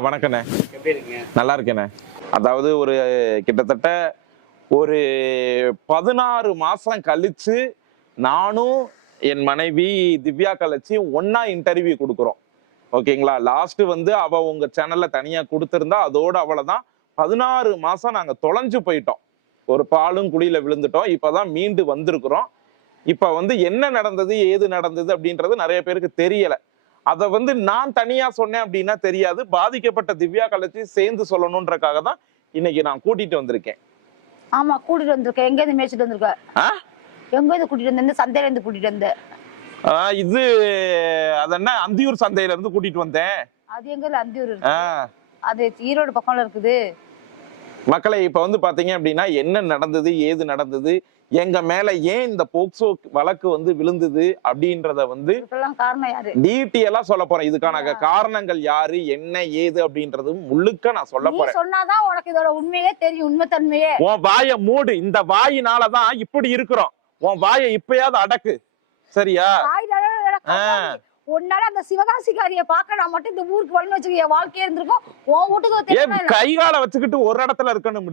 வணக்கண்ணே. எப்படி இருக்கீங்க? நல்லா இருக்கேண்ணே. அதாவது ஒரு கிட்டத்தட்ட ஒரு 16 மாசம் கழிச்சு நானும் என் மனைவி திவ்யா கலச்சியும் ஒன்னா இன்டர்வியூ கொடுக்குறோம். ஓகேங்களா? லாஸ்ட் வந்து அவ உங்க சேனல்ல தனியா கொடுத்திருந்தா அதோட அவ்வளவுதான். 16 மாசம் நாங்க தொலைஞ்சு போயிட்டோம். ஒரு பாலும் குழியில விழுந்துட்டோம். இப்பதான் மீண்டு வந்திருக்கிறோம். இப்ப வந்து என்ன நடந்தது ஏது நடந்தது அப்படின்றது நிறைய பேருக்கு தெரியல. அத வந்து நான் தனியா சொன்னேன் அப்படின்னா தெரியாது. பாதிக்கப்பட்ட திவ்யா கலச்சி சேர்ந்து சொல்லணும்ன்றக்காக தான் இன்னைக்கு நான் கூட்டிட்டு வந்திருக்கேன். ஆமா, கூட்டிட்டு வந்திருக்கேன். எங்க இருந்து மேய்ச்சிட்டு வந்திருக்க? எங்க இருந்து கூட்டிட்டு வந்தேன்? சந்தையில இருந்து கூட்டிட்டு வந்தேன். இது அது என்ன அந்தியூர் சந்தையில இருந்து கூட்டிட்டு வந்தேன். அது எங்க அந்தியூர் இருக்கு? அது ஈரோடு பக்கம்ல இருக்குது. மக்களை இப்ப வந்து பாத்தீங்க அப்படின்னா என்ன நடந்தது ஏது நடந்தது, எங்க மேல ஏன் இந்த போக்சோ வழக்கு வந்து விழுந்தது அப்படின்றத வந்து காரணம் யாரு டீட்டெயிலா சொல்ல போறேன். இதுக்கான காரணங்கள் யாரு என்ன ஏது அப்படின்றது முழுக்க நான் சொல்ல போறேன். சொன்னாதான் உனக்கு இதோட உண்மையே தெரியும், உண்மை தன்மையே. உன் வாயை மூடு. இந்த வாயினாலதான் இப்படி இருக்கிறோம். உன் வாயை இப்பயாவது அடக்கு, சரியா? உன்னால அந்த சிவகாசிக்காரிய பாக்க நான் மட்டும் இந்த ஊருக்கு வரணும்னு வச்சுக்க என் வாழ்க்கையே இருந்திருக்கும். உன் வீட்டுக்கு கைகால வச்சுக்கிட்டு ஒரு இடத்துல இருக்கணும்.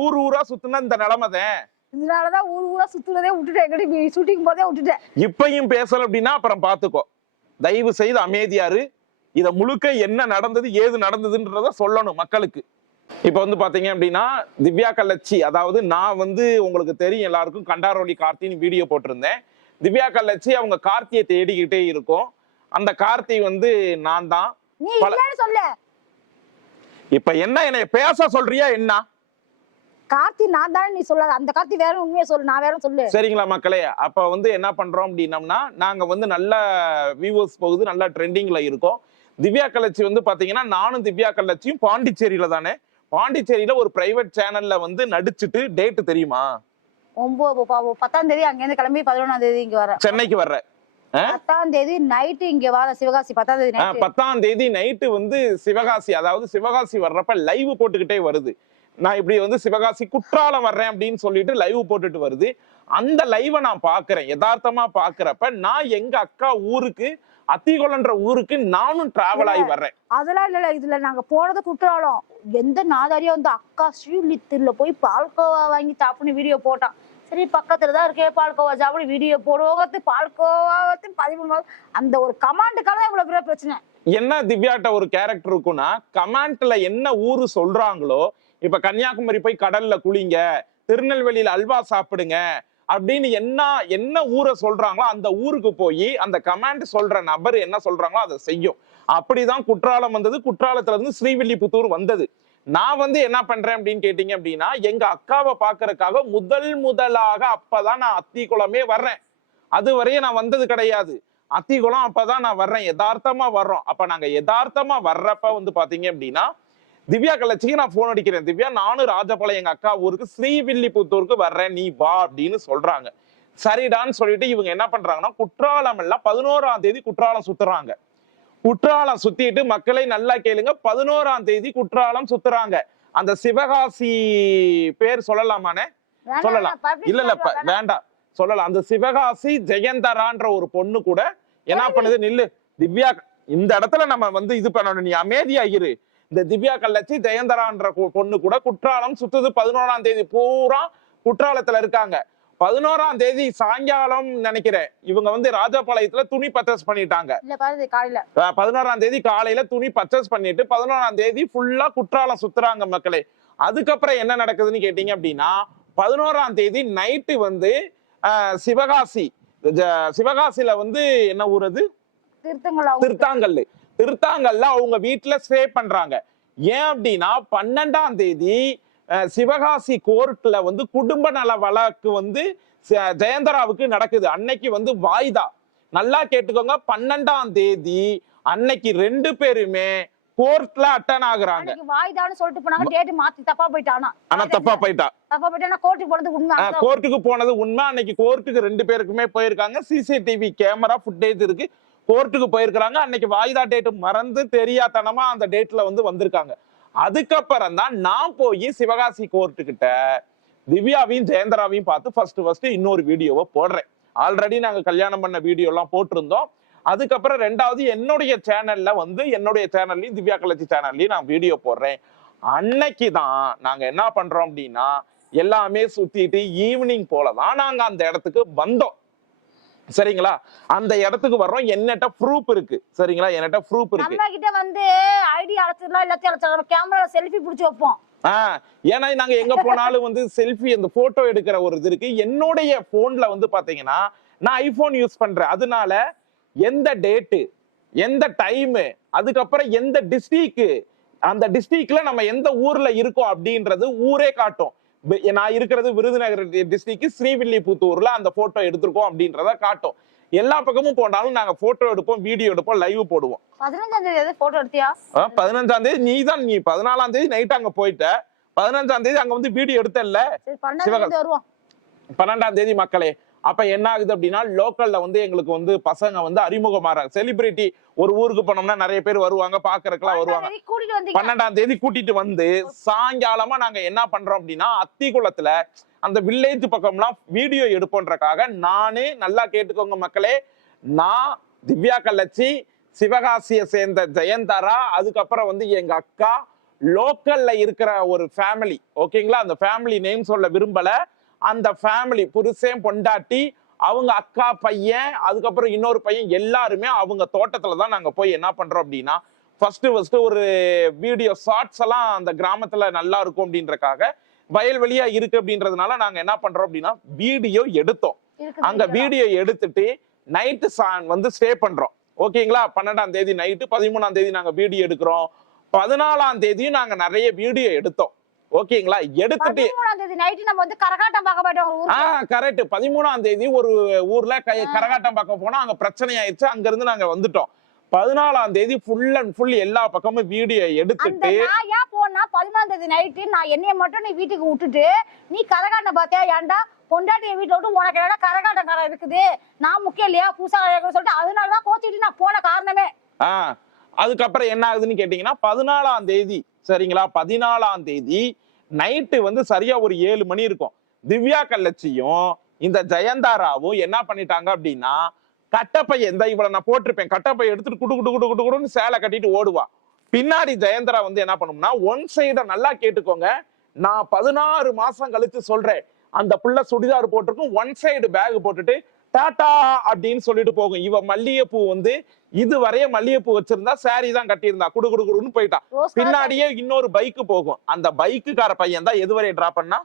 ஊர் ஊரா சுத்துனா இந்த நிலைமைதான். இதனாலதான் ஊர் ஊரா சுத்துறதே விட்டுட்டேன். எங்கடி ஷூட்டிங் போதே விட்டுட்டேன். இப்பயும் பேசல அப்படின்னா அப்புறம் பாத்துக்கோ. தயவு செய்து அமைதியாரு. இத முழுக்க என்ன நடந்தது ஏது நடந்ததுன்றத சொல்லணும் மக்களுக்கு. இப்ப வந்து பாத்தீங்க அப்படின்னா திவ்யா கலச்சி, அதாவது நான் வந்து உங்களுக்கு தெரியும் எல்லாருக்கும் கண்டாரோலி கார்த்தின்னு வீடியோ போட்டிருந்தேன். திவ்யா கலச்சி அவங்க கார்த்தியை தேடிக்கிட்டே இருக்கும். அந்த கார்த்தி வந்து நான் தான். இப்ப என்ன என்னைய பேச சொல்றியா என்ன? கார்த்தி நான் தானே, நீ சொல்லாத. அந்த கார்த்தி வேற, உண்மையை சொல்லு, நான் வேற சொல்லு. சரிங்களா மக்களே? அப்ப வந்து என்ன பண்றோம் அப்படின்னம்னா நாங்க வந்து நல்ல வியூவர்ஸ் போகுது, நல்ல ட்ரெண்டிங்ல இருக்கோம். திவ்யா கலச்சி வந்து பாத்தீங்கன்னா நானும் திவ்யா கலச்சியும் பாண்டிச்சேரியில தானே, பாண்டிச்சேரியில ஒரு பிரைவேட் சேனல்ல வந்து நடிச்சுட்டு டேட் தெரியுமா? 10ஆம் தேதி அங்க இருந்து கிளம்பி 11ஆம் தேதி இங்க வர, சென்னைக்கு வர்ற. 10ஆம் தேதி நைட்டு இங்க வர சிவகாசி. 10ஆம் தேதி நைட்டு வந்து சிவகாசி, அதாவது சிவகாசி வர்றப்ப லைவ் போட்டுக்கிட்டே வருது. நான் இப்படி வந்து சிவகாசி குற்றாலம் வர்றேன் அப்படின்னு சொல்லிட்டு லைவ் போட்டுட்டு வருது. அந்த லைவை நான் பாக்குறேன். யதார்த்தமா பாக்குறப்ப நான் எங்க அக்கா ஊருக்கு, அத்திகுளம்ன்ற ஊருக்கு நானும் டிராவல் ஆகி வர்றேன். அதெல்லாம் இல்ல, இதுல நாங்க போனது குற்றாலம். எந்த நாதாரியா வந்து அக்கா ஸ்ரீலித்தில போய் பால்கோவா வாங்கி சாப்பிட்டு வீடியோ போட்டான். சரி, பக்கத்துலதான் இருக்கே பால்கோவா சாப்பிடு வீடியோ போடுவோம். பால்கோவா 13 அந்த ஒரு கமாண்டுக்காக தான் இவ்வளவு பெரிய பிரச்சனை. என்ன திவ்யாட்ட ஒரு கேரக்டர் இருக்குன்னா, கமாண்ட்ல என்ன ஊரு சொல்றாங்களோ, இப்ப கன்னியாகுமரி போய் கடல்ல குளிங்க, திருநெல்வேலியில அல்வா சாப்பிடுங்க அப்படின்னு என்ன ஊரை சொல்றாங்களோ அந்த ஊருக்கு போய் அந்த கமாண்ட் சொல்ற நபர் என்ன சொல்றாங்களோ அதை செய்யும். அப்படிதான் குற்றாலம் வந்தது. குற்றாலத்துல இருந்து ஸ்ரீவில்லிபுத்தூர் வந்தது. நான் வந்து என்ன பண்றேன் அப்படின்னு கேட்டீங்க அப்படின்னா, எங்க அக்காவை பாக்குறதுக்காக முதலாக அப்பதான் நான் அத்திக்குளமே வர்றேன். அது வரையும் நான் வந்தது கிடையாது. அத்திக்குளம் அப்பதான் நான் வர்றேன், யதார்த்தமா வர்றோம். அப்ப நாங்க யதார்த்தமா வர்றப்ப வந்து பாத்தீங்க அப்படின்னா திவ்யா கலச்சிக்கு நான் போன் அடிக்கிறேன். திவ்யா, நானும் ராஜபாளையம் எங்க அக்கா ஊருக்கு ஸ்ரீவில்லிபுத்தூருக்கு வர்றேன், நீ வா அப்படின்னு சொல்றாங்க. சரிடான்னு சொல்லிட்டு இவங்க என்ன பண்றாங்கன்னா குற்றாலம் எல்லாம் 11ஆம் தேதி குற்றாலம் சுத்துறாங்க. குற்றாலம் சுத்திட்டு, மக்களை நல்லா கேளுங்க, 11ஆம் தேதி குற்றாலம் சுத்துறாங்க. அந்த சிவகாசி பேர் சொல்லலாமானே? சொல்லலாம். இல்ல வேண்டாம், சொல்லலாம். அந்த சிவகாசி ஜெயந்தரான்ற ஒரு பொண்ணு கூட என்ன பண்ணுது, நில்லு திவ்யா, இந்த இடத்துல நம்ம வந்து இது பண்ணணும், நீ அமைதியாகிரு. இந்த திவ்யா கல்லச்சி ஜெயந்தரான்ற பொண்ணு கூட குற்றாலம் சுத்துது. 11ஆம் தேதி பூரா குற்றாலத்துல இருக்காங்க. 11ஆம் தேதி சாயங்காலம் நினைக்கிறேன் இவங்க வந்து ராஜபாளையத்துல துணி பர்ச்சேஸ் பண்ணிட்டாங்க. 11ஆம் தேதி காலையில துணி பர்ச்சேஸ் பண்ணிட்டு 11ஆம் தேதி ஃபுல்லா குற்றாலம் சுத்துறாங்க மக்களே. அதுக்கப்புறம் என்ன நடக்குதுன்னு கேட்டீங்க அப்படின்னா, 11ஆம் தேதி நைட்டு வந்து சிவகாசியில வந்து என்ன ஊர் அது, திருத்தாங்கல்ல அவங்க வீட்டுல ஸ்டே பண்றாங்க. ஏன் அப்படின்னா 12ஆம் தேதி சிவகாசி கோர்ட்ல வந்து குடும்ப நல வழக்கு வந்து ஜெயந்தராவுக்கு நடக்குது. அன்னைக்கு வந்து வாய்தா. நல்லா கேட்டுக்கோங்க, 12ஆம் தேதி அன்னைக்கு 2 பேருமே கோர்ட்ல அட்டன் ஆகுறாங்க. வாய்தான்னு சொல்லிட்டு போனாங்க, டேட் மாத்தி தப்பா போயிட்டானா. ஆனா தப்பா போயிட்டா கோர்ட்டுக்கு போனது உண்மை. கோர்ட்டுக்கு போனது உண்மை. அன்னைக்கு கோர்ட்டுக்கு 2 பேருக்குமே போயிருக்காங்க. சிசிடிவி கேமரா ஃபுட்டேஜ் இருக்கு. கோர்ட்டுக்கு போயிருக்கிறாங்க. அன்னைக்கு வாய்தா டேட் மறந்து தெரியாதனமா அந்த டேட்ல வந்து வந்திருக்காங்க. அதுக்கப்புறம் தான் நான் போய் சிவகாசி கோர்ட்டுக்கிட்ட திவ்யாவையும் ஜெயந்தராவையும் பார்த்து ஃபர்ஸ்ட் இன்னொரு வீடியோவை போடுறேன். ஆல்ரெடி நாங்க கல்யாணம் பண்ண வீடியோ எல்லாம் போட்டிருந்தோம். அதுக்கப்புறம் ரெண்டாவது என்னுடைய சேனல்ல வந்து என்னுடைய சேனல்லையும் திவ்யா கலச்சி சேனல்லையும் நான் வீடியோ போடுறேன். அன்னைக்கு தான் நாங்க என்ன பண்றோம் அப்படின்னா எல்லாமே சுத்திட்டு ஈவினிங் போலதான் நாங்க அந்த இடத்துக்கு வந்தோம். சரிங்களா? அந்த இடத்துக்கு வர்றோம். என்னட்ட ப்ரூஃப் இருக்கு. சரிங்களா? என்னட்ட ப்ரூஃப் இருக்கு. நம்ம கிட்ட வந்து ஐடி அழைச்சிடலாம், எல்லாத்தையும் அழைச்சிடலாம். கேமரால செல்ஃபி பிடிச்சி வைப்போம். ஏன்னா நாங்க எங்க போனாலும் வந்து செல்ஃபி அந்த போட்டோ எடுக்கிற ஒரு இது இருக்கு. என்னுடைய போன்ல வந்து பாத்தீங்கன்னா நான் ஐபோன் யூஸ் பண்றேன். அதனால எந்த டேட்டு, எந்த டைமு, அதுக்கப்புறம் எந்த டிஸ்ட்ரிக்ட், அந்த டிஸ்ட்ரிக்ட்ல நம்ம எந்த ஊர்ல இருக்கோம் அப்படின்றது ஊரே காட்டும். நான் இருக்கிறது விருதுநகர் டிஸ்ட்ரிக்ட் ஸ்ரீவில்லிபுத்தூர்ல அந்த போட்டோ எடுத்திருக்கோம் அப்படின்றத காட்டும். எல்லா பக்கமும் போனாலும் நாங்க போட்டோ எடுப்போம், வீடியோ எடுப்போம், லைவ் போடுவோம். 15ஆம் தேதி போட்டோ எடுத்தியா? 15ஆம் தேதி நீ 14ஆம் தேதி நைட் அங்க போயிட்ட. 15ஆம் தேதி அங்க வந்து வீடியோ எடுத்தல்ல. 12ஆம் தேதி மக்களே. அப்ப என்ன ஆகுது அப்படின்னா லோக்கல்ல வந்து எங்களுக்கு வந்து பசங்க வந்து அறிமுகமாறாங்க. செலிபிரிட்டி ஒரு ஊருக்கு போனோம்னா நிறைய பேர் வருவாங்க, பாக்குறதுக்கெல்லாம் வருவாங்க. 12ஆம் தேதி கூட்டிட்டு வந்து சாயங்காலமா நாங்க என்ன பண்றோம் அப்படின்னா அத்திக்குளத்துல அந்த வில்லேஜ் பக்கம்லாம் வீடியோ எடுப்போன்றக்காக நானே, நல்லா கேட்டுக்கோங்க மக்களே, நான் திவ்யா கலச்சி, சிவகாசியை சேர்ந்த ஜெயந்தாரா, அதுக்கப்புறம் வந்து எங்க அக்கா, லோக்கல்ல இருக்கிற ஒரு ஃபேமிலி, ஓகேங்களா? அந்த ஃபேமிலி நேம் சொல்ல விரும்பல. அந்த ஃபேமிலி புருஷன் பொண்டாட்டி, அவங்க அக்கா பையன், அதுக்கப்புறம் இன்னொரு பையன், எல்லாருமே அவங்க தோட்டத்துல தான் நாங்க போய் என்ன பண்றோம் அப்படின்னா ஃபர்ஸ்ட் ஒரு வீடியோ ஷார்ட்ஸ் எல்லாம் அந்த கிராமத்துல நல்லா இருக்கும் அப்படின்றக்காக வயல்வெளியா இருக்கு அப்படின்றதுனால நாங்க என்ன பண்றோம் அப்படின்னா வீடியோ எடுத்தோம். அங்க வீடியோ எடுத்துட்டு நைட்டு வந்து ஸ்டே பண்றோம். ஓகேங்களா? 12ஆம் தேதி நைட்டு, 13ஆம் தேதி நாங்க வீடியோ எடுக்கிறோம். 14ஆம் தேதியும் நாங்க நிறைய வீடியோ எடுத்தோம். ஓகேங்களா? எடுத்துட்டு 13ஆம் தேதி நைட் நம்ம வந்து கரகாட்டம் பார்க்க போயிட்டோம். கரெக்ட். 13ஆம் தேதி ஒரு ஊர்ல கரகாட்டம் பார்க்க போனா அங்க பிரச்சனை ஆயிடுச்சு. அங்க இருந்து நாங்க வந்துட்டோம். 14ஆம் தேதி ஃபுல் அண்ட் ஃபுல் எல்லா பக்கமும் வீடியோ எடுத்துட்டு நான் ஏன் போனா 14ஆம் தேதி நைட்டு நான் என்னைய மட்டும் நீ வீட்டுக்கு விட்டுட்டு நீ கரகாட்டம் பார்த்தியா? ஏன்டா பொண்டாட்டிய வீட்டுல விட்டு உனக்கு என்னடா கரகாட்டம் கரை இருக்குது, நான் முக்கியம் இல்லையா பூசா சொல்லிட்டு அதனாலதான் கோச்சிட்டு நான் போன காரணமே. அதுக்கப்புறம் என்ன ஆகுதுன்னு கேட்டீங்கன்னா 14ஆம் தேதி, சரிங்களா? 14ஆம் தேதி நைட்டு வந்து சரியா ஒரு 7 மணி இருக்கும். திவ்யா கல்லச்சியும் இந்த ஜெயந்தாராவும் என்ன பண்ணிட்டாங்க அப்படின்னா கட்டப்பைய, இந்த இவ்வளவு நான் போட்டிருப்பேன், கட்டப்பைய எடுத்துட்டு குடு குடு குடு குடு குடுன்னு சேலை கட்டிட்டு ஓடுவா. பின்னாடி ஜெயந்தரா வந்து என்ன பண்ணும்னா ஒன் சைட, நல்லா கேட்டுக்கோங்க, நான் 16 மாசம் கழிச்சு சொல்றேன், அந்த புள்ள சுடிதார் போட்டிருக்கும், ஒன் சைடு பேக் போட்டுட்டு டாடா அப்படின்னு சொல்லிட்டு போகும். இவ மல்லிகைப்பூ வந்து இதுவரைய மல்லிகைப்பூ வச்சிருந்தா சாரி தான் கட்டியிருந்தா, குடு குடு குடுன்னு போயிட்டா. பின்னாடியே இன்னொரு பைக் போகும். அந்த பைக்குக்கார பையன் தான் எதுவரைய டிராப் பண்ணா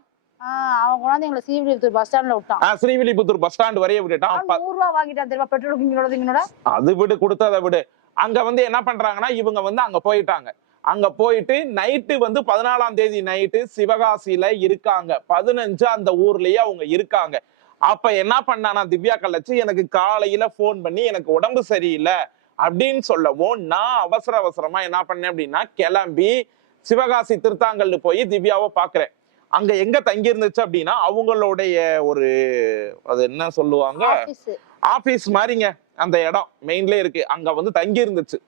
அவன் கொண்டாந்து எங்களை ஸ்ரீவில்லிபுத்தூர் பஸ் ஸ்டாண்ட்ல விட்டான். ஸ்ரீவில்லிபுத்தூர் பஸ் ஸ்டாண்ட் வரைய விட்டுட்டான். 100 ரூபாய் வாங்கிட்டான் தெரியுமா பெட்ரோல். அது விடு, கொடுத்ததை விடு. அங்க வந்து என்ன பண்றாங்கன்னா இவங்க வந்து அங்க போயிட்டாங்க. அங்க போயிட்டு நைட்டு வந்து 14ஆம் தேதி நைட்டு சிவகாசியில இருக்காங்க. 15 அந்த ஊர்லயே அவங்க இருக்காங்க. அப்ப என்ன பண்ணானா திவ்யா கலச்சி எனக்கு காலையில போன் பண்ணி எனக்கு உடம்பு சரியில்லை அப்படின்னு சொல்லவும் நான் அவசரமா என்ன பண்ணேன் அப்படின்னா கிளம்பி சிவகாசி திருத்தாங்கல்ல போய் திவ்யாவை பாக்குறேன். அங்க எங்க தங்கி இருந்துச்சு அப்படின்னா அவங்களுடைய ஒரு, அது என்ன சொல்லுவாங்க, ஆபீஸ் மாதிரிங்க. அந்த இடம் மெயின்ல இருக்கு. அங்க வந்து தங்கி இருந்துச்சு.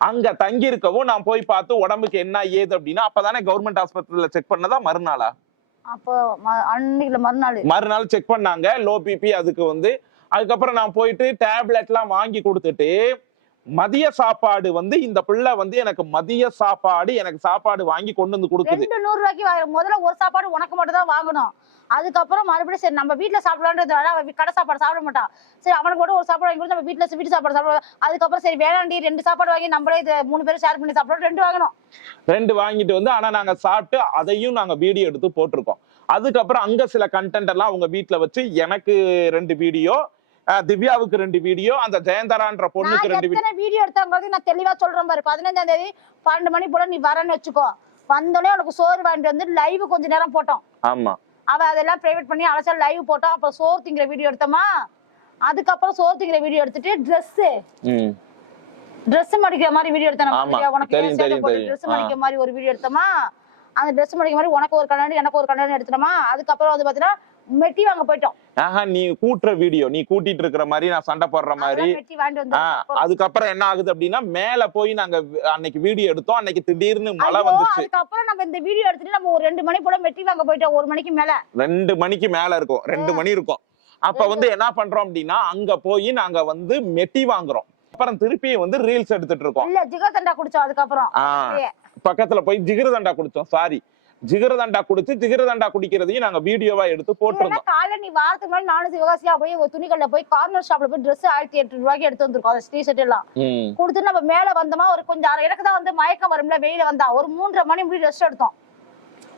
அங்க தங்கி இருக்கவும் நான் போய் பார்த்து உடம்புக்கு என்ன ஏது அப்படின்னா அப்பதானே கவர்மெண்ட் ஆஸ்பத்திரியில செக் பண்ணதா மறுநாளா மறுநாள் செக் பண்ணாங்க லோ பிபி. அதுக்கு வந்து அதுக்கப்புறம் நான் போயிட்டு டேப்லெட் எல்லாம் வாங்கி கொடுத்துட்டு மதிய சாப்பாடு வந்து இந்த பிள்ளை வந்து எனக்கு மதிய சாப்பாடு எனக்கு சாப்பாடு வாங்கி கொண்டு வந்து கொடுக்குது. 200 ரூபாய்க்கு முதல்ல ஒரு சாப்பாடு உனக்கு மட்டும் தான் வாங்கணும். அதுக்கப்புறம் மறுபடியும் சரி நம்ம வீட்டுல சாப்பிடலான்றது, கடை சாப்பாடு சாப்பிட மாட்டான். சரி அவனுக்கு மட்டும் ஒரு சாப்பாடு வாங்கி கொடுத்து நம்ம வீட்டு சாப்பாடு சாப்பிடுவோம். அதுக்கப்புறம் சரி வேணாண்டி 2 சாப்பாடு வாங்கி நம்மளே 3 பேரும் ஷேர் பண்ணி சாப்பிடுறோம். 2 வாங்கணும். 2 வாங்கிட்டு வந்து ஆனா நாங்க சாப்பிட்டு அதையும் நாங்க வீடியோ எடுத்து போட்டிருக்கோம். அதுக்கப்புறம் அங்க சில கண்டென்ட் எல்லாம் அவங்க வீட்டுல வச்சு எனக்கு 2 வீடியோ, திவ்யாவுக்கு 2 வீடியோ, அந்த ஜெயந்தரான்ற பொண்ணுக்கு 2 வீடியோ எடுத்தாங்க. நான் தெளிவா சொல்றேன் பாரு. 15ஆம் தேதி 12 மணி போல நீ வரன்னு வச்சுக்கோ. வந்தோடனே உனக்கு சோறு வாங்கிட்டு வந்து லைவ் கொஞ்ச நேரம் போட்டோம். ஆமா, அவ அதெல்லாம் பிரைவேட் பண்ணி அலசல் லைவ் போட்டோம். அப்புறம் சோறு திங்கிற வீடியோ எடுத்தோமா. அதுக்கப்புறம் சோறு திங்கிற வீடியோ எடுத்துட்டு ட்ரெஸ் மடிக்கிற மாதிரி வீடியோ எடுத்தோம். உனக்கு ட்ரெஸ் மடிக்கிற மாதிரி ஒரு வீடியோ எடுத்தோமா. அந்த ட்ரெஸ் மடிக்கிற மாதிரி உனக்கு ஒரு கண்ணாடி எனக்கு ஒரு கண்ணாடி எடுத்துட்டோமா. அதுக்கப்புறம் வந்து பாத்தீங்கன்னா மெட்டி வாங்க போயிட்டோம். நீ கூட்டுற வீடியோ, நீ கூட்டிட்டு இருக்கிற மாதிரி நான் சண்டை போடுற மாதிரி. அதுக்கப்புறம் என்ன ஆகுது அப்படின்னா மேல போய் நாங்க அன்னைக்கு வீடியோ எடுத்தோம். அன்னைக்கு திடீர்னு மழை வந்துச்சு. அதுக்கப்புறம் நம்ம இந்த வீடியோ எடுத்துட்டு நம்ம ஒரு 2 மணி போல மெட்டி வாங்க போயிட்டோம். 1 மணிக்கு மேல 2 மணிக்கு மேல இருக்கும். 2 மணி இருக்கும். அப்ப வந்து என்ன பண்றோம் அப்படின்னா அங்க போய் நாங்க வந்து மெட்டி வாங்குறோம். அப்புறம் திருப்பி வந்து ரீல்ஸ் எடுத்துட்டு இருக்கோம். இல்ல ஜிகர்தண்டா குடிச்சோம் அதுக்கப்புறம். பக்கத்துல போய் ஜிகர்தண்டா குடிச்சோம். சாரி, ஜிகர்தண்டா குடிச்சு ஜிகர்தண்டா குடிக்கிறதையும் நாங்க வீடியோவா எடுத்து போட்டிருந்தோம். காலைல நீ வாரத்துக்கு முன்னாடி நானும் சிவகாசியா போய் ஒரு துணிக்கல்ல போய் கார்னர் ஷாப்ல போய் Dress 1800 ரூபாய்க்கு எடுத்து வந்திருக்கோம். அந்த டிஷர்ட் எல்லாம் கொடுத்து நம்ம மேல வந்தோமா, ஒரு கொஞ்சம் எனக்கு தான் வந்து மயக்கம் வரும்ல வெயில வந்தா, ஒரு 3:30 மணி இப்படி ரெஸ்ட் எடுத்தோம்.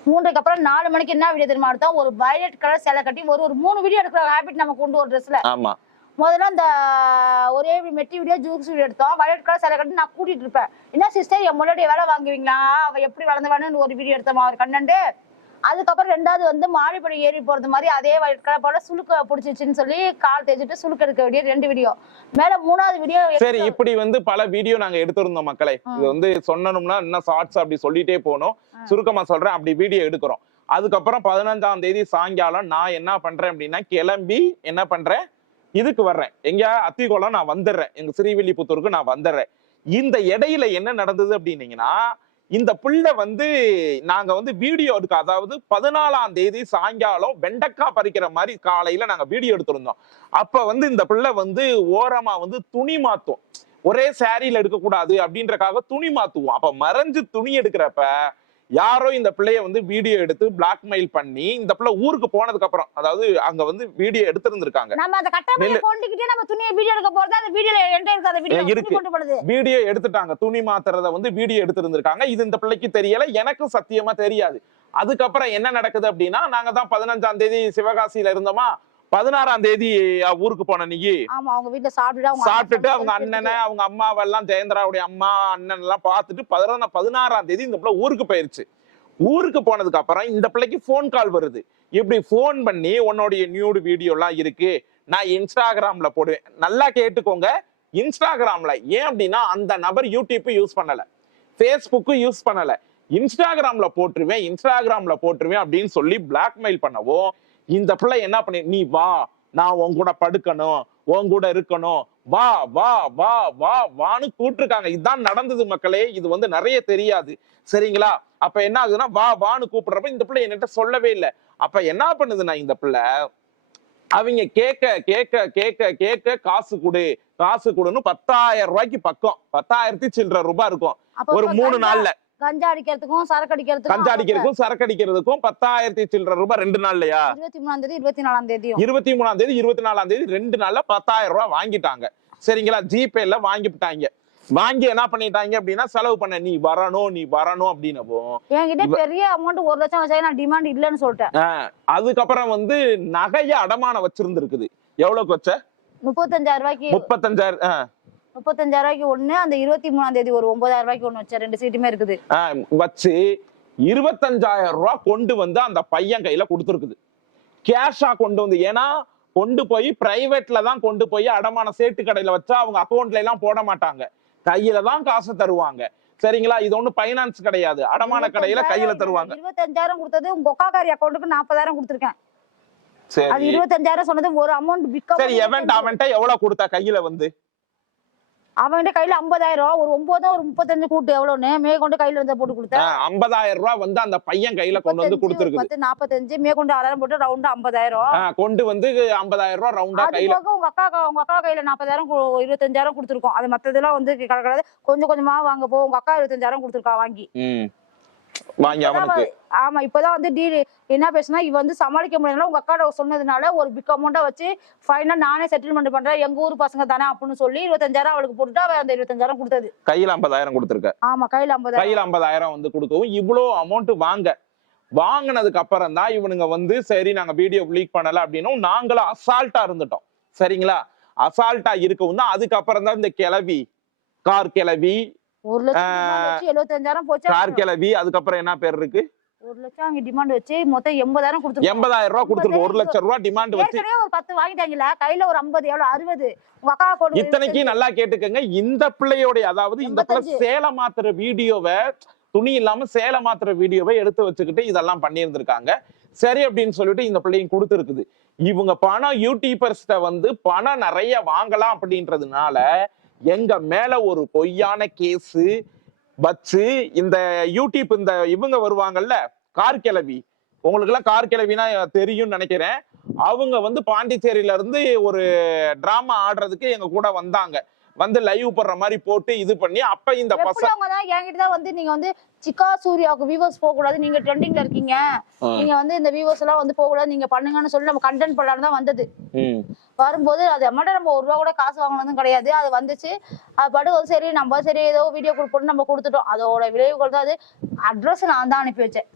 3:00க்கு அப்புறம் 4 மணிக்கு என்ன வீடியோ தெரியுமா எடுத்தோம்? ஒரு வயலட் கலர் சேலை கட்டி ஒரு 3 வீடியோ எடுக்கிற ஹேபிட் நம்ம கொண்டு ஒரு ட்ரெஸ்ல. ஆமா, முதல்ல அந்த ஒரே மெட்டி வீடியோ ஜூக்ஸ் வீடியோ எடுத்தோம். வயலட் கலர் சேலை கட்டி நான் கூட்டிட்டு இருப்பேன். என்ன சிஸ்டர் என் முன்னாடி வேலை வாங்குவீங்களா, அவ எப்படி வளர்ந்தவானு ஒரு வீடியோ எடுத்தோம் அவர் கண்டன்ட். அதுக்கப்புறம் 2வது வந்து மாடிப்படி ஏறி போறது மாதிரி அதே வயலட் கலர் போல சுளுக்க பிடிச்சிச்சுன்னு சொல்லி கால் தேய்ச்சிட்டு சுளுக்க எடுக்க வீடியோ 2 வீடியோ. மேல 3வது வீடியோ. சரி, இப்படி வந்து பல வீடியோ நாங்க எடுத்திருந்தோம் மக்களே. இது வந்து சொன்னோம்னா இன்னும் ஷார்ட்ஸ் அப்படி சொல்லிட்டே போனோம். சுருக்கமா சொல்றேன், அப்படி வீடியோ எடுக்கிறோம். அதுக்கப்புறம் 15ஆம் தேதி சாயங்காலம் நான் என்ன பண்றேன் அப்படின்னா, கிளம்பி என்ன பண்றேன், இதுக்கு வர்றேன். எங்க அத்திக்குளம் நான் வந்துடுறேன், எங்க ஸ்ரீவில்லிபுத்தூருக்கு நான் வந்துடுறேன். இந்த இடையில என்ன நடந்தது அப்படின்னீங்கன்னா, இந்த பிள்ளை வந்து நாங்க வந்து வீடியோ எடுக்க, அதாவது 14ஆம் தேதி சாயங்காலம் வெண்டைக்காய் பறிக்கிற மாதிரி காலையில நாங்க வீடியோ எடுத்திருந்தோம். அப்ப வந்து இந்த பிள்ளை வந்து ஓரமா வந்து துணி மாத்தும், ஒரே சாரியில எடுக்கக்கூடாது அப்படின்றக்காக துணி மாத்துவோம். அப்ப மறைஞ்சு துணி எடுக்கிறப்ப யாரோ இந்த பிள்ளைய வந்து வீடியோ எடுத்து பிளாக்மெயில் பண்ணி, இந்த பிள்ளை ஊருக்கு போனதுக்கு அப்புறம், அதாவது அங்க வந்து வீடியோ எடுத்திருந்திருக்காங்க. நம்ம அந்த கட்டமையை கொண்டுக்கிட்டே நம்ம துணியை வீடியோ எடுக்க போறது, அந்த வீடியோல என்கிட்ட இருக்க அந்த வீடியோ கொண்டு போறது. வீடியோ எடுத்துட்டாங்க, துணி மாத்துறத வந்து வீடியோ எடுத்திருந்திருக்காங்க. இது இந்த பிள்ளைக்கு தெரியல, எனக்கும் சத்தியமா தெரியாது. அதுக்கப்புறம் என்ன நடக்குது அப்படின்னா, நாங்க தான் 15ஆம் தேதி சிவகாசியில இருந்தோமா, 16ஆம் தேதி ஊருக்கு போன நீங்க. ஆமா, அவங்க வீட்டுல சாப்பிட்டுட்டு அவங்க அண்ணனை அவங்க அம்மாவெல்லாம் ஜெயந்திராவுடைய அம்மா அண்ணன் எல்லாம் பார்த்துட்டு 16ஆம் தேதி இந்த பிள்ளை ஊருக்கு போயிருச்சு. ஊருக்கு போனதுக்கு அப்புறம் இந்த பிள்ளைக்கு போன் கால் வருது. இப்படி போன் பண்ணி உன்னுடைய நியூடு வீடியோ எல்லாம் இருக்கு, நான் இன்ஸ்டாகிராம்ல போடுவேன். நல்லா கேட்டுக்கோங்க, இன்ஸ்டாகிராம்ல. ஏன் அப்படின்னா அந்த நபர் யூடியூப் யூஸ் பண்ணல, பேஸ்புக் யூஸ் பண்ணல, இன்ஸ்டாகிராம்ல போட்டுருவேன் அப்படின்னு சொல்லி பிளாக்மெயில் பண்ணவும், இந்த பிள்ளை என்ன பண்ணி, நீ வா, நான் உன் கூட படுக்கணும், உன் கூட இருக்கணும், வா வா வா வா வான்னு கூப்பிட்டுருக்காங்க. இதுதான் நடந்தது மக்களே. இது வந்து நிறைய தெரியாது, சரிங்களா? அப்ப என்ன ஆகுதுன்னா, வா வான்னு கூப்பிடுறப்ப இந்த பிள்ளை என்கிட்ட சொல்லவே இல்லை. அப்ப என்ன பண்ணுதுன்னா, இந்த பிள்ளை அவங்க கேட்க கேட்க கேட்க கேட்க காசு கொடுன்னு 10,000 ரூபாய்க்கு பக்கம், 10,000 சில்லற ரூபாய் இருக்கும் ஒரு 3 நாள்ல. கஞ்சா அடிக்கிறதுக்கும் சரக்கு அடிக்கிறதுக்கும் 10,000 சில்லற ரூபாய் 2 நாள்லயா? 23ஆம் தேதி 24ஆம் தேதி 23ஆம் தேதி 24ஆம் தேதி 2 நாள்ல 10,000 ரூபாய் வாங்கிட்டாங்க, சரிங்களா? ஜிபேல வாங்கிட்டாங்க. வாங்கி என்ன பண்ணிட்டாங்க அப்படின்னா, செலவு பண்ண, நீ வரணும் அப்படின்னப்போ என்கிட்ட பெரிய அமௌண்ட் 1 லட்சம் வச்சா நான் டிமாண்ட் இல்லன்னு சொல்லிட்டேன். அதுக்கப்புறம் வந்து நகைய அடமான வச்சிருந்திருக்குது. எவ்வளவுக்கு வச்ச? 35,000 ரூபாய்க்கு. 35,000 ரூபாய்க்கு ஒண்ணு, அந்த 23ஆம் தேதி ஒரு 9,000 ரூபாய்க்கு ஒண்ணு வச்ச, 2 சீட்டுமே இருக்குது. வச்சு 25,000 ரூபாய் கொண்டு வந்து அந்த பையன் கையில கொடுத்துருக்குது. கேஷா கொண்டு வந்து, ஏன்னா கொண்டு போய் பிரைவேட்ல தான் கொண்டு போய் அடமான சேட்டு கடையில வச்சா அவங்க அக்கௌண்ட்ல எல்லாம் போட மாட்டாங்க, கையில தான் காசு தருவாங்க, சரிங்களா? இது ஒண்ணு பைனான்ஸ் கிடையாது, அடமான கடையில கையில தருவாங்க. 25,000 கொடுத்தது உங்க கொக்காக்காரி அக்கௌண்ட்டுக்கு 40,000 கொடுத்துருக்கேன். அது 25,000 சொன்னது ஒரு அமௌண்ட் பிக். சரி, அவன்ட்ட எவ்வளவு கொடுத்தா கையில வந்து? அவன்கிட்ட கையில 50,000, ஒரு 9 ஒரு 35 கூட்டு எவ்வளவுன்னு மேற்கொண்டு கையில வந்து போட்டு கொடுத்தேன். 50,000 ரூபாய் வந்து அந்த பையன் கையில கொண்டு வந்து கொடுத்துருக்கு. 10 45 மேற்கொண்டு 6,000 போட்டு ரவுண்டா 50,000 கொண்டு வந்து 50,000 ரூபாய் ரவுண்டா கையில. உங்க அக்கா கையில 40,000 25,000 கொடுத்துருக்கோம். அது மத்ததெல்லாம் வந்து கிடையாது, கொஞ்சம் கொஞ்சமா வாங்க போ. உங்க அக்கா 25,000 கொடுத்துருக்கா வாங்கி. ஆமா, இப்பதான் வந்து டீல் என்ன பேசுனா, இவ வந்து சமாளிக்க முடியல, உங்க அக்கா சொன்னதுனால ஒரு பிக் அமௌண்டா வச்சு ஃபைனலா நானே செட்டில்மெண்ட் பண்றேன், எங்க ஊர் பசங்க தானே அப்படின்னு சொல்லி 25,000 அவளுக்கு போட்டுட்டு அவ அந்த 25,000 கொடுத்தது. கையில 50,000 கொடுத்துருக்க. ஆமா, கையில 50,000 வந்து கொடுக்கவும் இவ்வளவு அமௌண்ட் வாங்கினதுக்கு அப்புறம் தான் இவனுங்க வந்து, சரி நாங்க வீடியோ லீக் பண்ணல அப்படின்னும் நாங்களும் அசால்ட்டா இருந்துட்டோம், சரிங்களா? அசால்ட்டா இருக்கவும் தான் அதுக்கப்புறம் தான் இந்த கார் கிளவி 1,75,000 போச்சு. கார் கிளவி அதுக்கப்புறம் என்ன பேர் இருக்கு, 1 லட்சம் அங்க டிமாண்ட் வச்சு மொத்தம் 80,000 கொடுத்துருக்கோம். 80,000 ரூபாய் கொடுத்துருக்கு. 1 லட்சம் ரூபாய் டிமாண்ட் வச்சு ஒரு 10 வாங்கிட்டாங்களா, கையில ஒரு 50 எவ்வளவு 60 உங்க அக்கா போட்டு. இத்தனைக்கு நல்லா கேட்டுக்கங்க, இந்த பிள்ளையோட, அதாவது இந்த பிள்ளை சேலை மாத்துற வீடியோவை, துணி இல்லாம சேலை மாத்துற வீடியோவை எடுத்து வச்சுக்கிட்டு இதெல்லாம் பண்ணி இருந்திருக்காங்க. சரி அப்படின்னு சொல்லிட்டு இந்த பிள்ளையும் கொடுத்துருக்குது. இவங்க பணம் யூடியூபர்ஸ்ட வந்து பணம் நிறைய வாங்கலாம் அப்படின்றதுனால எங்க மேல ஒரு பொய்யான கேஸ் வச்சு, இந்த யூடியூப் இந்த இவங்க வருவாங்கல்ல கார் கிளவி, உங்களுக்கு எல்லாம் கார் கிளவினா தெரியும்னு நினைக்கிறேன். அவங்க வந்து பாண்டிச்சேரியில இருந்து ஒரு டிராமா ஆடுறதுக்கு எங்க கூட வந்தாங்க. வந்து லைவ் போடுற மாதிரி போட்டு இது பண்ணி அப்ப இந்த பசங்க அவங்க தான் என்கிட்ட தான் வந்து நீங்க வந்து சிக்கா சூர்யாவுக்கு வியூவர்ஸ் போக கூடாது, நீங்க ட்ரெண்டிங்ல இருக்கீங்க, நீங்க வந்து இந்த வியூவர்ஸ் எல்லாம் வந்து போக கூடாது, நீங்க பண்ணுங்கன்னு சொல்லி நம்ம கண்டென்ட் பண்ணலாம் தான் வந்தது. வரும்போது அது அம்மாட்ட நம்ம 1 ரூபா கூட காசு வாங்கினதும் கிடையாது. அது வந்துச்சு, அது பாட்டு ஒரு சரி நம்ம சரி ஏதோ வீடியோ கொடுப்போம்னு நம்ம கொடுத்துட்டோம். அதோட விளைவுகள் தான் அது. அட்ரஸ் நான் தான் அனுப்பி வச்சேன்,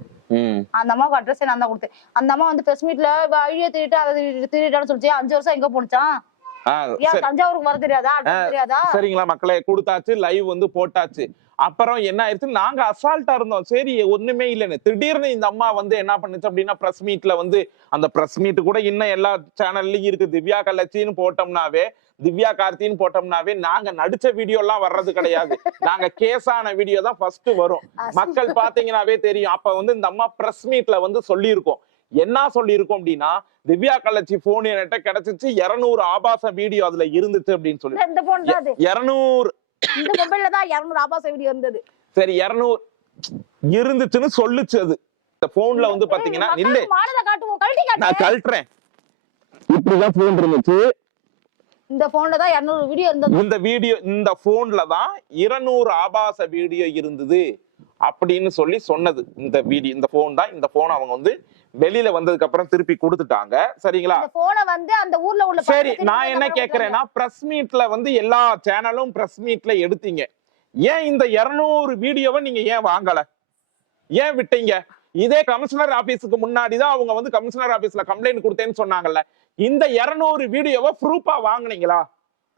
அந்த அம்மாவுக்கு அட்ரஸ் நான் தான் கொடுத்தேன். அந்த அம்மா வந்து பிரஸ் மீட்ல ஐடியா திருட்டு அதை திருட்டான்னு சொல்லிச்சு. 5 வருஷம் எங்க போனுச்சான்? தஞ்சாவூருக்கு வர தெரியாதா? தெரியாதா? சரிங்களா மக்களே, கொடுத்தாச்சு, லைவ் வந்து போட்டாச்சு. அப்புறம் என்ன ஆயிடுச்சு, நாங்க அசால்ட்டா இருந்தோம், சரி ஒண்ணுமே இல்லைன்னு. திடீர்னு இந்த அம்மா வந்து என்ன பண்ணுச்சு அப்படின்னா, பிரஸ் மீட்ல வந்து அந்த பிரஸ் மீட் கூட இன்னும் எல்லா சேனல்லயும் இருக்கு. திவ்யா கள்ளச்சின்னு போட்டோம்னாவே, திவ்யா கார்த்தின்னு போட்டோம்னாவே நாங்க நடிச்ச வீடியோ எல்லாம் வர்றது கிடையாது. நாங்க கேஸான வீடியோ தான் ஃபர்ஸ்ட் வரும். மக்கள் பாத்தீங்கன்னாவே தெரியும். அப்ப வந்து இந்த அம்மா பிரஸ் மீட்ல வந்து சொல்லியிருக்கோம். என்ன சொல்லியிருக்கோம் அப்படின்னா, திவ்யா கள்ளச்சி போன் என்கிட்ட கிடைச்சிச்சு, 200 ஆபாச வீடியோ அதுல இருந்துச்சு அப்படின்னு சொல்லி. 200 இந்த மொபைல்ல தான் 200 ஆபாச வீடியோ இருந்தது. சரி 200 இருந்துச்சுன்னு சொல்லுச்சு. அது இந்த போன்ல வந்து பாத்தீங்கன்னா இல்ல, நான் கழட்டுறேன், இப்படிதான் போன் இருந்துச்சு. இந்த போன்ல தான் 200 வீடியோ இருந்தது. இந்த போன்ல தான் 200 ஆபாச வீடியோ இருந்தது அப்படின்னு சொல்லி சொன்னது. இந்த போன் தான். இந்த போன் அவங்க வந்து வெளியில வந்ததுக்கு அப்புறம் திருப்பி கொடுத்துட்டாங்க. சரிங்களா? இந்த போனை வந்து அந்த ஊர்ல உள்ள சரி, நான் என்ன கேக்குறேன்னா, பிரஸ் மீட்ல வந்து எல்லா சேனலும் பிரஸ் மீட்ல எடுத்தீங்க, ஏன் இந்த 200 வீடியோவை நீங்க ஏன் வாங்கல, ஏன் விட்டீங்க? இதே கமிஷனர் ஆபீஸுக்கு முன்னாடிதான் அவங்க வந்து கமிஷனர் ஆபீஸ்ல கம்ப்ளைண்ட் கொடுத்தேன்னு சொன்னாங்கல்ல. இந்த 200 வீடியோவை ப்ரூஃபா வாங்குனீங்களா?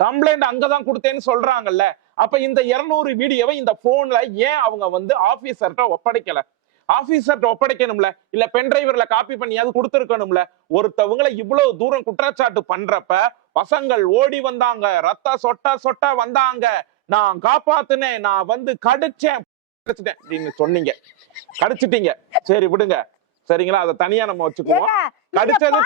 கம்ப்ளைண்ட் அங்கதான் கொடுத்தேன்னு சொல்றாங்கல்ல. அப்ப இந்த 200 வீடியோவை இந்த போன்ல ஏன் அவங்க வந்து ஆபீசர்கிட்ட ஒப்படைக்கல? ஆபீசர்கிட்ட ஒப்படைக்கணும்ல, இல்ல பென் டிரைவர்ல காப்பி பண்ணியாவது கொடுத்துருக்கணும்ல. ஒருத்தவங்களை இவ்வளவு தூரம் குற்றச்சாட்டு பண்றப்ப பசங்கள் ஓடி வந்தாங்க, ரத்த சொட்ட வந்தாங்க, நான் காப்பாத்துனேன், நான் வந்து கடிச்சேன் அப்படின்னு சொன்னீங்க. கடிச்சிட்டீங்க, சரி விடுங்க, சரிங்களா? அதை தனியா நம்ம வச்சுக்குவோம். கடிச்சது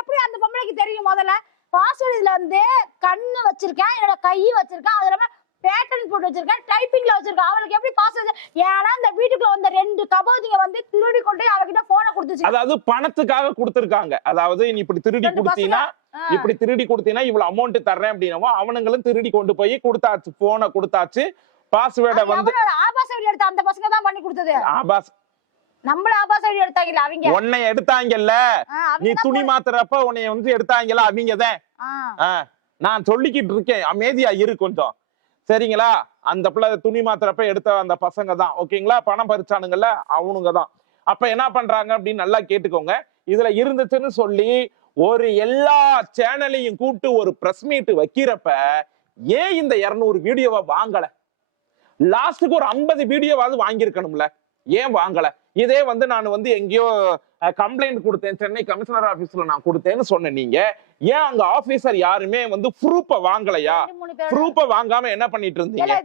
எப்படி அந்த பொம்பளைக்கு தெரியும்? முதல்ல பாஸ்வேர்ட் இதுல வந்து கண்ணு வச்சிருக்கேன், என்னோட கை வச்சிருக்கேன், அது இல்லாம பேட்டர்ன் போட்டு வச்சிருக்கேன், டைப்பிங்ல வச்சிருக்கேன். அவளுக்கு எப்படி பாஸ்வேர்ட்? ஏன்னா இந்த வீட்டுக்குள்ள வந்த 2 கபோதிங்க வந்து திருடி கொண்டு அவகிட்ட போனை கொடுத்துச்சு. அதாவது பணத்துக்காக கொடுத்திருக்காங்க. அதாவது நீ இப்படி திருடி கொடுத்தீனா இவ்வளவு அமௌண்ட் தர்றேன் அப்படின்னா அவனுங்களும் திருடி கொண்டு போய் கொடுத்தாச்சு, போனை கொடுத்தாச்சு, பாஸ்வேர்டை வந்து ஆபாச வீடியோ எடுத்த அந்த பசங்க தான் பண்ணி கொடுத்தது. நம்மள ஆபாச வீடியோ எடுத்தாங்கல்ல அவங்க, உன்னை எடுத்தாங்கல்ல, நீ துணி மாத்துறப்ப உன்னை வந்து எடுத்தாங்கல்ல அவங்கதான். நான் சொல்லிக்கிட்டு இருக்கேன், அமைதியா இரு கொஞ்சம், சரிங்களா? அந்த பிள்ளை துணி மாத்திரப்ப எடுத்த அந்த பசங்க தான், ஓகேங்களா? பணம் பறிச்சானுங்கல்ல அவனுங்க தான். அப்ப என்ன பண்றாங்க அப்படின்னு நல்லா கேட்டுக்கோங்க. இதுல இருந்துச்சுன்னு சொல்லி ஒரு எல்லா சேனலையும் கூப்பிட்டு ஒரு பிரஸ் மீட் வைக்கிறப்ப ஏன் இந்த 200 வீடியோவை வாங்கல? லாஸ்டுக்கு ஒரு 50 வீடியோவாவது வாங்கியிருக்கணும்ல, ஏன் வாங்கல? இதே வந்து நான் வந்து எங்கேயோ கம்ப்ளைண்ட் கொடுத்தேன், சென்னை கமிஷனர் ஆபீஸ்ல நான் கொடுத்தேன்னு சொன்ன நீங்க, ஏன் அங்க ஆபீசர் யாருமே வந்து ப்ரூஃப வாங்கலையா? ப்ரூஃப வாங்காம என்ன பண்ணிட்டு இருந்தீங்க?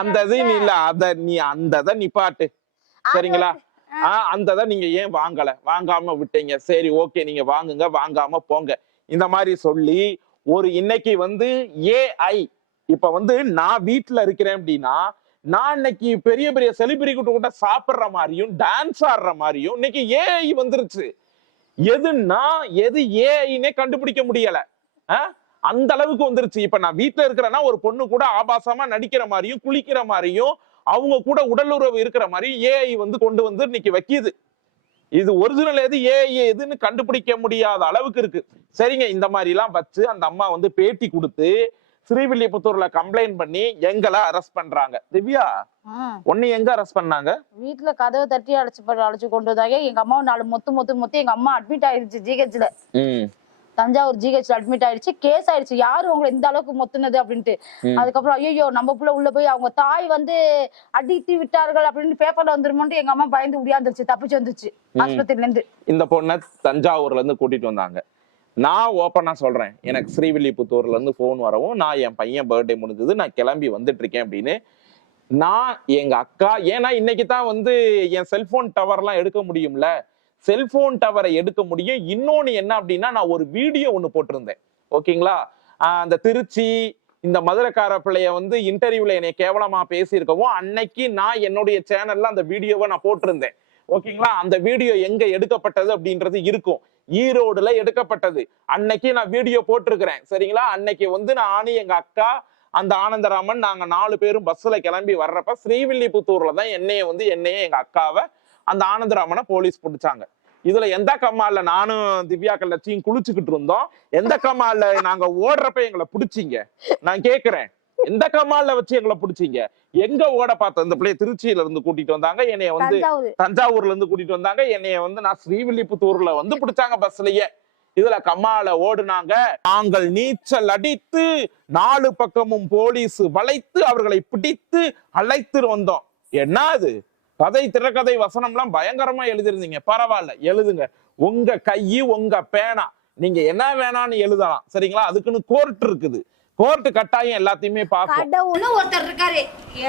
அந்த இது இல்ல, அந்த நிப்பாட்டு, சரிங்களா? அந்த நீங்க ஏன் வாங்கல, வாங்காம விட்டீங்க. சரி ஓகே, நீங்க வாங்குங்க, வாங்காம போங்க, இந்த மாதிரி சொல்லி ஒரு இன்னைக்கு வந்து ஏஐ, இப்ப வந்து நான் வீட்டுல இருக்கிறேன் அப்படின்னா, நான் இன்னைக்கு பெரிய பெரிய செலிபிரிட்டி கூட சாப்பிடுற மாதிரியும் டான்ஸ் ஆடுற மாதிரியும் இன்னைக்கு ஏஐ வந்துருச்சு. எதுன்னா எது ஏஐனே கண்டுபிடிக்க முடியல, அந்த அளவுக்கு வந்துருச்சு. இப்ப நான் வீட்டுல இருக்கிறேன்னா ஒரு பொண்ணு கூட ஆபாசமா நடிக்கிற மாதிரியும் குளிக்கிற மாதிரியும் அவங்க கூட உடலுறவு இருக்கிற மாதிரி ஏஐ வந்து கொண்டு வந்து இன்னைக்கு வைக்கிது. இது ஒரிஜினல் எது ஏஐ எதுன்னு கண்டுபிடிக்க முடியாத அளவுக்கு இருக்கு. சரிங்க, இந்த மாதிரி எல்லாம் வச்சு அந்த அம்மா வந்து பேட்டி கொடுத்து ஸ்ரீவில்லிபுத்தூர்ல கம்ப்ளைண்ட் பண்ணி எங்களை அரெஸ்ட் பண்றாங்க. திவ்யா, ஒன்னு எங்க அரெஸ்ட் பண்ணாங்க? வீட்டுல கதவை தட்டி அழைச்சு கொண்டு வந்தாங்க. எங்க அம்மா 4 மொத்து எங்க அம்மா அட்மிட் ஆயிடுச்சு ஜிஹெச்ல, தஞ்சாவூர் ஜிஹெச்ல அட்மிட் ஆயிடுச்சு. கேஸ் ஆயிடுச்சு, யாரு உங்களை இந்த அளவுக்கு மொத்துனது அப்படின்ட்டு. அதுக்கப்புறம் ஐயோ நம்ம புள்ள உள்ள போய் அவங்க தாய் வந்து அடித்து விட்டார்கள் அப்படின்னு பேப்பர்ல வந்துருமோன்ட்டு எங்க அம்மா பயந்து உடியாந்துருச்சு, தப்பிச்சு வந்துச்சு ஆஸ்பத்திரில இருந்து. இந்த பொண்ணை தஞ்சாவூர்ல இருந்து கூட்டிட்டு வந்தாங்க. நான் ஓப்பனா சொல்றேன், எனக்கு ஸ்ரீவில்லிபுத்தூர்ல இருந்து போன் வரவும், நான் என் பையன் பர்த்டே முடிஞ்சது, நான் கிளம்பி வந்துட்டு இருக்கேன் அப்படின்னு நான் எங்க அக்கா, ஏன்னா இன்னைக்கு தான் வந்து என் செல்போன் டவர் எல்லாம் எடுக்க முடியும்ல, செல்போன் டவரை எடுக்க முடியும். இன்னொன்னு என்ன அப்படின்னா, நான் ஒரு வீடியோ ஒண்ணு போட்டிருந்தேன், ஓகேங்களா? அந்த திருச்சி இந்த மதுரைக்கார பிள்ளைய வந்து இன்டர்வியூல என்னை கேவலமா பேசியிருக்கவும் அன்னைக்கு நான் என்னுடைய சேனல்ல அந்த வீடியோவை நான் போட்டிருந்தேன், ஓகேங்களா? அந்த வீடியோ எங்க எடுக்கப்பட்டது அப்படின்றது இருக்கும். ஈரோடுல எடுக்கப்பட்டது. அன்னைக்கு நான் வீடியோ போட்டிருக்கிறேன். சரிங்களா? அன்னைக்கு வந்து நானும் எங்க அக்கா அந்த ஆனந்தராமன் நாங்க 4 பேரும் பஸ்ல கிளம்பி வர்றப்ப ஸ்ரீவில்லிபுத்தூர்ல தான் என்னைய எங்க அக்காவை அந்த ஆனந்தராமனை போலீஸ் பிடிச்சாங்க. இதுல எந்த கம்மால நானும் திவ்யா கள்ளச்சியும் குளிச்சுக்கிட்டு இருந்தோம், எந்த கம்மால நாங்க ஓடுறப்ப எங்களை பிடிச்சிங்க? நான் கேக்குறேன், எந்த கமால்ல வச்சு எங்களை பிடிச்சீங்க? எங்க ஓட பார்த்தோம்? இந்த பிள்ளைய திருச்சியில இருந்து கூட்டிட்டு வந்தாங்க, என்னைய வந்து தஞ்சாவூர்ல இருந்து கூட்டிட்டு வந்தாங்க, என்னைய வந்து நான் ஸ்ரீவில்லிபுத்தூர்ல வந்து பிடிச்சாங்க பஸ்லயே. இதுல கம்மால ஓடுனாங்க. நாங்கள் நீச்சல் அடித்து 4 பக்கமும் போலீஸ் வளைத்து அவர்களை பிடித்து அழைத்து வந்தோம். என்ன அது கதை, திரைக்கதை, வசனம் எல்லாம் பயங்கரமா எழுதிருந்தீங்க. பரவாயில்ல, எழுதுங்க. உங்க கையு உங்க பேனா, நீங்க என்ன வேணான்னு எழுதலாம். சரிங்களா? அதுக்குன்னு கோர்ட் இருக்குது. கோர்ட் கட்டாயம் எல்லாத்தையுமே பார்க்கும். ஒருத்தர் இருக்காரு,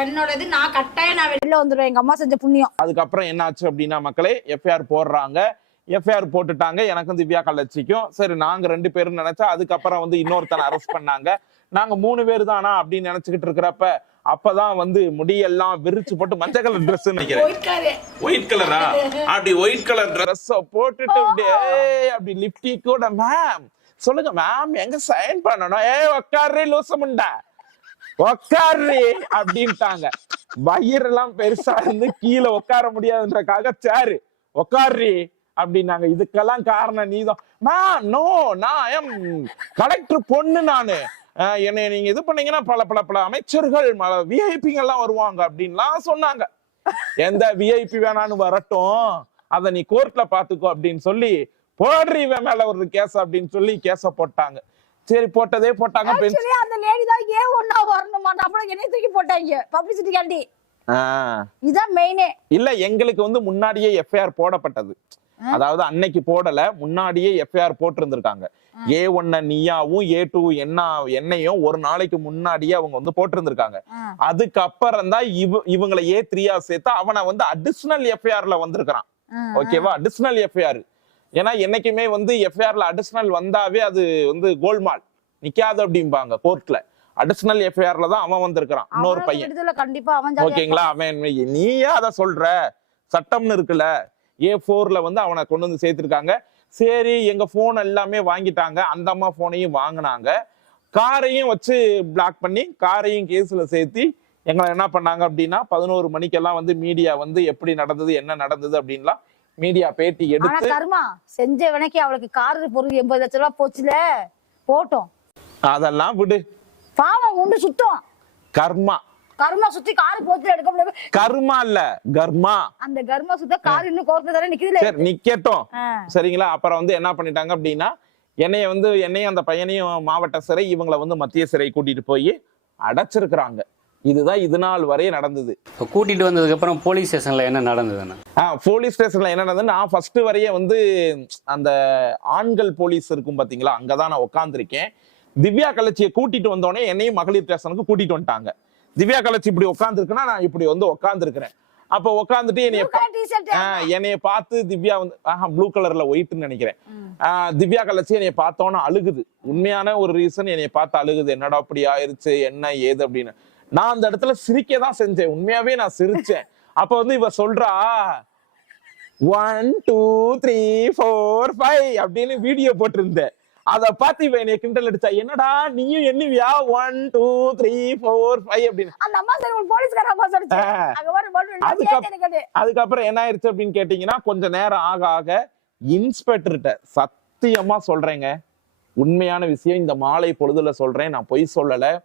என்னோடது நான் கட்டாயம் நான் வெளியில வந்துடுவேன், எங்க அம்மா செஞ்ச புண்ணியம். அதுக்கப்புறம் என்ன ஆச்சு அப்படின்னா மக்களே, எஃப்ஐஆர் போடுறாங்க. எஃப்ஐஆர் போட்டுட்டாங்க எனக்கும் திவ்யா கள்ளச்சிக்கும். சரி, நாங்க 2 பேரும் நினைச்சா அதுக்கப்புறம் வந்து இன்னொருத்தனை அரெஸ்ட் பண்ணாங்க. நாங்க 3 பேர் தானா அப்படின்னு நினைச்சுக்கிட்டு இருக்கிறப்ப அப்பதான் வந்து முடியெல்லாம் விரிச்சு போட்டு மஞ்சள் கலர் ட்ரெஸ் நினைக்கிறேன், ஒயிட் கலரா, அப்படி ஒயிட் கலர் ட்ரெஸ் போட்டுட்டு அப்படி லிப்டிக் கூட, மேம் சொல்லுங்க மேம் எங்க சைன் பண்ணணும், உக்காரு லூசமுண்டா உக்காரு அப்படின்ட்டாங்க. வயிறெல்லாம் பெருசா இருந்து கீழே உட்கார முடியாதுன்றக்காக சேரு உக்காரு அப்படின்னாங்க. இதுக்கெல்லாம் காரணம் நீதான். நோ, நான் கலெக்டர் பொண்ணு, நானு என்னை நீங்க இது பண்ணீங்கன்னா பல அமைச்சர்கள் விஐபிங்க எல்லாம் வருவாங்க அப்படின்லாம் சொன்னாங்க. எந்த விஐபி வேணான்னு வரட்டும், அத நீ கோர்ட்ல பாத்துக்கோ அப்படின்னு சொல்லி போடுற இவன் மேல ஒரு கேஸ் அப்படின்னு சொல்லி கேஸ போட்டாங்க. சரி, போட்டதே போட்டாங்க. அந்த லேடி தான் A1 வரணும், அப்புறம் என்னை தூக்கி போட்டாங்க பப்ளிசிட்டிக்காண்டி. இதான் மெயினே. இல்ல, எங்களுக்கு வந்து முன்னாடியே எஃப்ஐஆர் போடப்பட்டது. அதாவது அன்னைக்கு போடல, முன்னாடியே எஃப்ஐஆர் போட்டிருந்திருக்காங்க. A1 நீயாவும் A2 என்னையும் ஒரு நாளைக்கு முன்னாடியே அவங்க வந்து போட்டிருந்திருக்காங்க. அதுக்கப்புறம் தான் இவங்களை A3 சேர்த்து அவனை வந்து அடிஷனல் எஃப்ஐஆர்ல வந்திருக்கான். ஓகேவா? Additional FIR. ஏன்னா என்னைக்குமே வந்து எஃப்ஐஆர்ல அடிஷனல் வந்தாவே அது வந்து கோல்மால் நிக்காது அப்படிம்பாங்க கோர்ட்ல. அடிஷனல் எஃப்ஐஆர்ல தான் அவன் வந்திருக்கான், இன்னொரு பையன். ஓகேங்களா? அவன் நீயே அத சொல்ற, சட்டம்னு இருக்குல்ல, A4ல வந்து அவனை கொண்டு வந்து சேர்த்திருக்காங்க. சரி, எங்க போன் எல்லாமே வாங்கிட்டாங்க, அந்த அம்மா போனையும் வாங்கினாங்க, காரையும் வச்சு பிளாக் பண்ணி காரையும் கேஸ்ல சேர்த்தி எங்களை என்ன பண்ணாங்க அப்படின்னா 11 மணிக்கெல்லாம் வந்து மீடியா வந்து எப்படி நடந்தது என்ன நடந்தது அப்படின்லாம் மீடியா பேட்டி எடுத்து. கர்மா செஞ்ச வினைக்கு அவளுக்கு காரு பொருள் 80 லட்சம் ரூபாய் போச்சுல, போட்டோம். அதெல்லாம் விடு, பாவம் உண்டு சுத்தம். கர்மா சுத்தி காரு போச்சு எடுக்க முடியாது. கர்மா இல்ல, கர்மா. அந்த கர்மா சுத்த கார் இன்னும் கோர்ட்ல தானே நிக்குதுல. சரி, நிக்கட்டும். சரிங்களா? அப்புறம் வந்து என்ன பண்ணிட்டாங்க அப்படின்னா என்னையும் அந்த பையனையும் மாவட்ட சிறை, இவங்களை வந்து மத்திய சிறை கூட்டிட்டு போய் அடைச்சிருக்கிறாங்க. இதுதான் இது நாள் வரைய நடந்தது. கூட்டிட்டு வந்ததுக்கு அப்புறம் போலீஸ் ஸ்டேஷன்ல என்ன நடந்ததுன்னா, போலீஸ் ஸ்டேஷன்ல என்ன நடந்தது, நான் ஃபர்ஸ்ட் வரைய வந்து அந்த ஆண்கள் போலீஸ் இருக்கும் பாத்தீங்களா, அங்கதான் நான் உட்கார்ந்துருக்கேன். திவ்யா கள்ளச்சியை கூட்டிட்டு வந்தோடனே என்னையும் மகளிர் ஸ்டேஷனுக்கு கூட்டிட்டு வந்துட்டாங்க. திவ்யா கள்ளச்சி இப்படி உட்கார்ந்துருக்குன்னா நான் இப்படி வந்து உட்கார்ந்துருக்கிறேன். அப்ப உட்காந்துட்டு என்னைய பார்த்து திவ்யா வந்து ப்ளூ கலர்ல ஒயிட்னு நினைக்கிறேன். திவ்யா கள்ளச்சி என்னைய பார்த்தோன்னா அழுகுது. உண்மையான ஒரு ரீசன், என்னைய பார்த்து அழுகுது. என்னடா அப்படி ஆயிருச்சு, என்ன ஏது அப்படின்னு. நான் அந்த இடத்துல சிரிக்க தான் செஞ்சேன், உண்மையாவே நான் சிரிச்சேன். அப்ப வந்து இவ சொல்றா 1 2 3 4 5 அப்படின்னு வீடியோ போட்டிருந்தேன். அத பார்த்து இவ என்னைய கிண்டல் அடிச்சா, என்னடா நீயும் எண்ணுவியா 1 2 3 4 5 அப்படின்னு. அதுக்கப்புறம் என்ன ஆயிருச்சு அப்படின்னு கேட்டீங்கன்னா, கொஞ்ச நேரம் ஆக ஆக இன்ஸ்பெக்டர்கிட்ட சத்தியமா சொல்றேங்க, உண்மையான விஷயம், இந்த மாலை பொழுதுல சொல்றேன், நான் பொய் சொல்லல.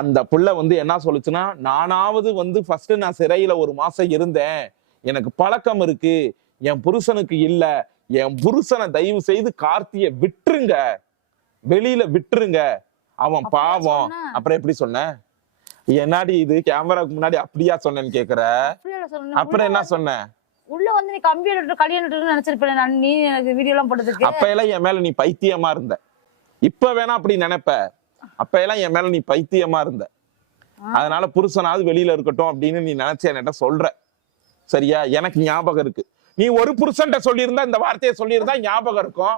அந்த புள்ள வந்து என்ன சொல்லுச்சுன்னா, நானாவது வந்து ஃபர்ஸ்ட் நான் சிறையில 1 மாசம் இருந்தேன், எனக்கு பழக்கம் இருக்கு, என் புருஷனுக்கு இல்ல, என் புருஷனை தயவு செய்து கார்த்திய விட்டுருங்க, வெளியில விட்டுருங்க, அவன் பாவம். அப்புறம் எப்படி சொன்ன, என்னாடி இது கேமராக்கு முன்னாடி அப்படியா சொன்னேன்னு கேக்குற? அப்புறம் என்ன சொன்ன? உள்ள வந்து நீ கம்ப்யூட்டர் கல்யாணம் நினைச்சிருப்பேன் நான், நீ எனக்கு வீடியோ எல்லாம் போட்டதுக்கு. அப்ப எல்லாம் என் மேல நீ பைத்தியமா இருந்த, இப்ப வேணா அப்படி நினைப்ப, அப்ப எல்லாம் என் மேல நீ பைத்தியமா இருந்த. அதனால புருஷனாவது வெளியில இருக்கட்டும் அப்படின்னு நீ நினைச்ச என்கிட்ட சொல்ற, சரியா? எனக்கு ஞாபகம் இருக்கு. நீ ஒரு புருஷன்ட்ட சொல்லியிருந்தா, இந்த வார்த்தையை சொல்லியிருந்தா ஞாபகம் இருக்கும்.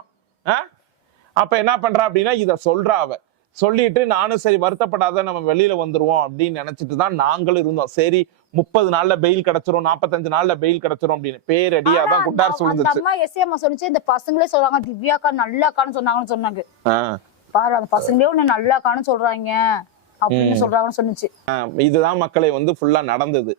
அப்ப என்ன பண்றா அப்படின்னா இத சொல்றா அவ. சொல்லிட்டு நானும் சரி வருத்தப்படாத நம்ம வெளியில வந்துருவோம் அப்படின்னு நினைச்சிட்டு தான் நாங்களும் இருந்தோம். சரி 30 நாள்ல பெயில் கிடைச்சிரும், 45 நாள்ல பெயில் கிடைச்சிரும் அப்படின்னு பேரடியா ஆனா தான் குண்டார் அந்த விழுந்துச்சு. அம்மா அம்மா சொன்னிச்சு, இந்த பசங்களே சொல்றாங்க திவ்யாக்கா நல்லாக்கான்னு சொன்னாங்க. ஆஹ் பாரு அந்த பசங்களே ஒண்ணு நல்லாக்கான்னு சொல்றாங்க அப்படின்னு சொல்றாங்கன்னு சொன்னுச்சு. இதுதான் மக்களை வந்து ஃபுல்லா நடந்தது.